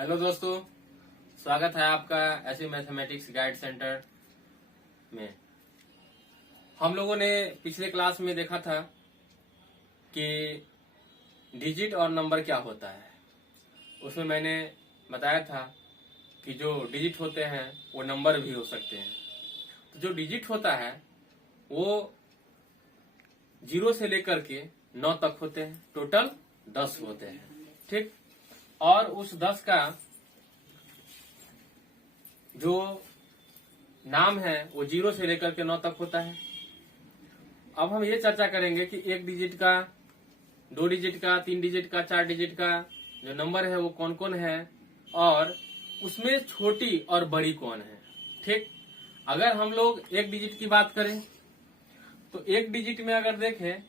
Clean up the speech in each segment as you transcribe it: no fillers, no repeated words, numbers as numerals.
Hello दोस्तों, स्वागत है आपका ऐसे मैथमेटिक्स गाइड सेंटर में। हम लोगों ने पिछले क्लास में देखा था कि डिजिट और नंबर क्या होता है। उसमें मैंने बताया था कि जो डिजिट होते हैं वो नंबर भी हो सकते हैं। तो जो डिजिट होता है वो 0 से लेकर के 9 तक होते हैं, टोटल 10 होते हैं। ठीक, और उस 10 का जो नाम है वो 0 से लेकर के 9 तक होता है। अब हम ये चर्चा करेंगे कि 1 डिजिट का, 2 डिजिट का, 3 डिजिट का, 4 डिजिट का जो नंबर है वो कौन कौन है और उसमें छोटी और बड़ी कौन है। ठीक, अगर हम लोग 1 डिजिट की बात करें तो 1 डिजिट में अगर देखें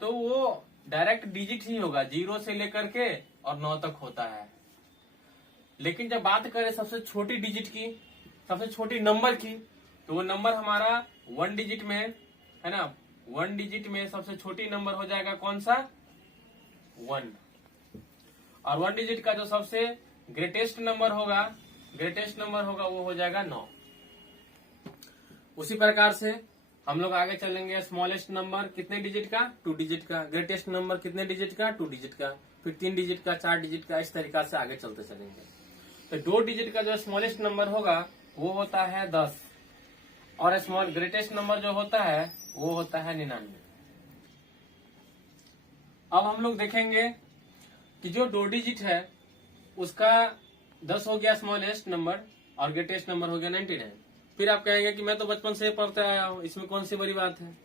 तो वो डायरेक्ट डिजिट ही होगा, 0 से लेकर के और 9 तक होता है। लेकिन जब बात करें सबसे छोटी डिजिट की, सबसे छोटी नंबर की, तो वो नंबर हमारा 1 डिजिट में है ना। 1 डिजिट में सबसे छोटी नंबर हो जाएगा कौन सा, 1। और 1 डिजिट का जो सबसे ग्रेटेस्ट नंबर होगा वो हो जाएगा 9। उसी प्रकार से हम लोग आगे चलेंगे। स्मॉलेस्ट नंबर कितने डिजिट का, 2 डिजिट का। ग्रेटेस्ट नंबर कितने डिजिट का, 2 डिजिट का। फिर 3 डिजिट का, 4 डिजिट का। इस तरीका से आगे चलते चलेंगे। तो 2 डिजिट का जो स्मॉलेस्ट नंबर होगा वो होता है 10 और स्मॉल ग्रेटेस्ट नंबर जो होता है वो होता है 99। अब हम लोग देखेंगे कि जो 2 डिजिट है उसका 10 हो गया स्मॉलेस्ट नंबर और ग्रेटेस्ट नंबर हो गया 99। फिर आप कहेंगे कि मैं तो बचपन से पढ़ते आया हूं, इसमें कौन सी बड़ी बात है।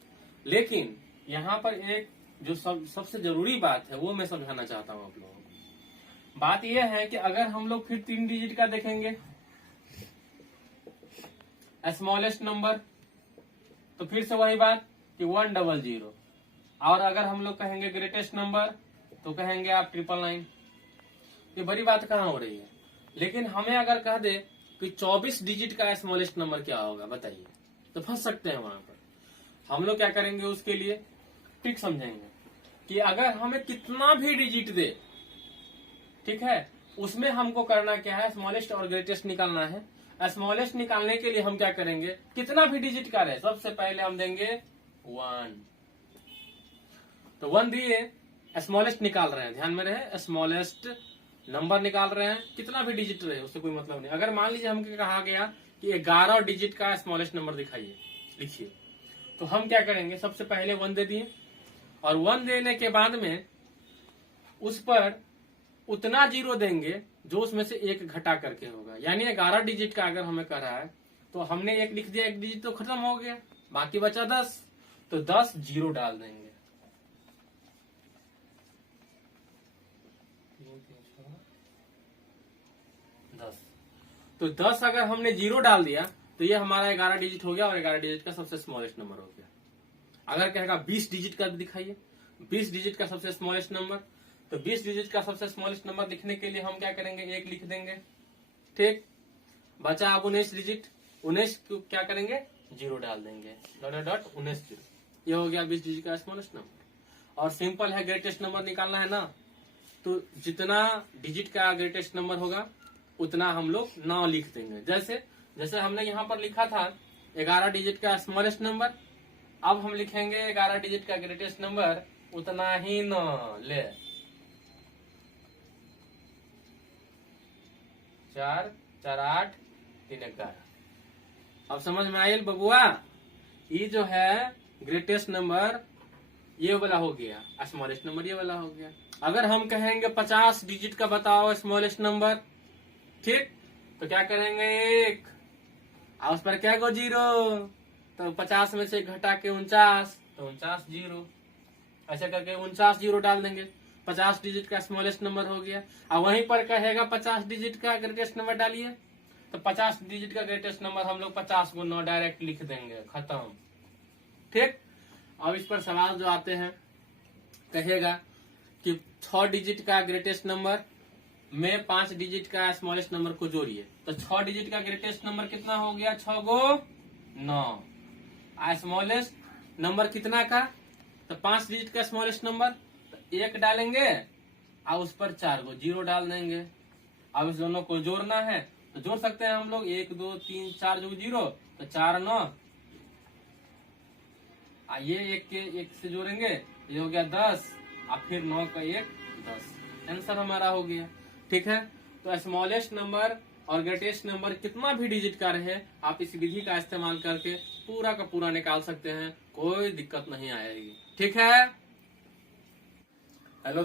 लेकिन यहाँ पर एक जो सबसे जरूरी बात है वो मैं समझाना चाहता हूँ आप लोगों को। बात यह है कि अगर हम लोग फिर 3 डिजिट का देखेंगे स्मॉलेस्ट नंबर, तो फिर से वही बात कि 100। और अगर हम लोग कहेंगे ग्रेटेस्ट नंबर तो कहेंगे आप 999। ये बड़ी बात कहाँ हो रही है। लेकिन हमें अगर कह दे कि 24 डिजिट का स्मॉलेस्ट नंबर क्या होगा बताइए, तो फंस सकते हैं वहां पर। हम लोग क्या करेंगे उसके लिए ठीक समझेंगे कि अगर हमें कितना भी डिजिट दे, ठीक है, उसमें हमको करना क्या है, स्मॉलेस्ट और ग्रेटेस्ट निकालना है। स्मॉलेस्ट निकालने के लिए हम क्या करेंगे, कितना भी डिजिट का रहे सबसे पहले हम देंगे 1। तो 1 दिए, स्मॉलेस्ट निकाल रहे हैं, ध्यान में रहे, स्मॉलेस्ट नंबर निकाल रहे हैं, कितना भी डिजिट रहे उससे कोई मतलब नहीं। अगर मान लीजिए हमको कहा गया कि 11 डिजिट का स्मॉलेस्ट नंबर दिखाइए, लिखिए, तो हम क्या करेंगे, सबसे पहले 1 दे दिए और 1 देने के बाद में उस पर उतना 0 देंगे जो उसमें से 1 घटा करके होगा। यानी 11 डिजिट का अगर हमें करा है तो हमने 1 लिख दिया, 1 डिजिट तो खत्म हो गया, बाकी बचा 10, तो 10 0 डाल देंगे। तो 10 अगर हमने 0 डाल दिया तो ये हमारा 11 डिजिट हो गया और 11 डिजिट का सबसे स्मॉलेस्ट नंबर हो गया। अगर कहेगा 20 डिजिट का दिखाइए, 20 डिजिट का सबसे स्मॉलेस्ट नंबर, तो 20 डिजिट का सबसे स्मॉलेस्ट नंबर लिखने के लिए हम क्या करेंगे, 1 लिख देंगे। ठीक, बचा अब 19 डिजिट, 19 को क्या करेंगे, 0 डाल देंगे, डॉट 19 0। ये हो गया 20 डिजिट का स्मॉलेस्ट नंबर। और सिंपल है, ग्रेटेस्ट नंबर निकालना है ना, तो जितना डिजिट का ग्रेटेस्ट नंबर होगा उतना हम लोग 9 लिख देंगे। जैसे हमने यहाँ पर लिखा था 11 डिजिट का स्मॉलेस्ट नंबर, अब हम लिखेंगे 11 डिजिट का ग्रेटेस्ट नंबर उतना ही 9 ले, 4 4 8 3 11। अब समझ में आयल बबुआ, ये जो है ग्रेटेस्ट नंबर ये वाला हो गया, स्मॉलेस्ट नंबर ये वाला हो गया। अगर हम कहेंगे 50 डिजिट का बताओ स्मॉलेस्ट नंबर, ठीक, तो क्या करेंगे, 1 और उस पर क्या को 0, तो 50 में से घटा के 49, तो 49 0, ऐसे करके 49 0 डाल देंगे। 50 डिजिट का स्मॉलेस्ट नंबर हो गया। और वहीं पर कहेगा 50 डिजिट का ग्रेटेस्ट नंबर डालिए, तो 50 डिजिट का ग्रेटेस्ट नंबर हम लोग 50 को 9 डायरेक्ट लिख देंगे, खत्म। ठीक, अब इस पर सवाल जो आते हैं, कहेगा कि 6 डिजिट का ग्रेटेस्ट नंबर में 5 डिजिट का स्मॉलेस्ट नंबर को जोड़िए, तो 6 डिजिट का ग्रेटेस्ट नंबर कितना हो गया, 6 गो 9। स्मॉलेस्ट नंबर कितना का, तो 5 डिजिट का स्मॉलेस्ट नंबर, तो 1 डालेंगे और उस पर 4 गो 0 डाल देंगे, अब इस दोनों को जोड़ना है तो जोड़ सकते हैं हम लोग, 1 2 3 4 जो 0 तो 4 9, ये एक से जोड़ेंगे ये हो गया 10, और फिर 9 का 1 10। आंसर हमारा हो गया। ठीक है, तो स्मॉलेस्ट नंबर और ग्रेटेस्ट नंबर कितना भी डिजिट का रहे, आप इस विधि का इस्तेमाल करके पूरा का पूरा निकाल सकते हैं, कोई दिक्कत नहीं आएगी। ठीक है, हेलो।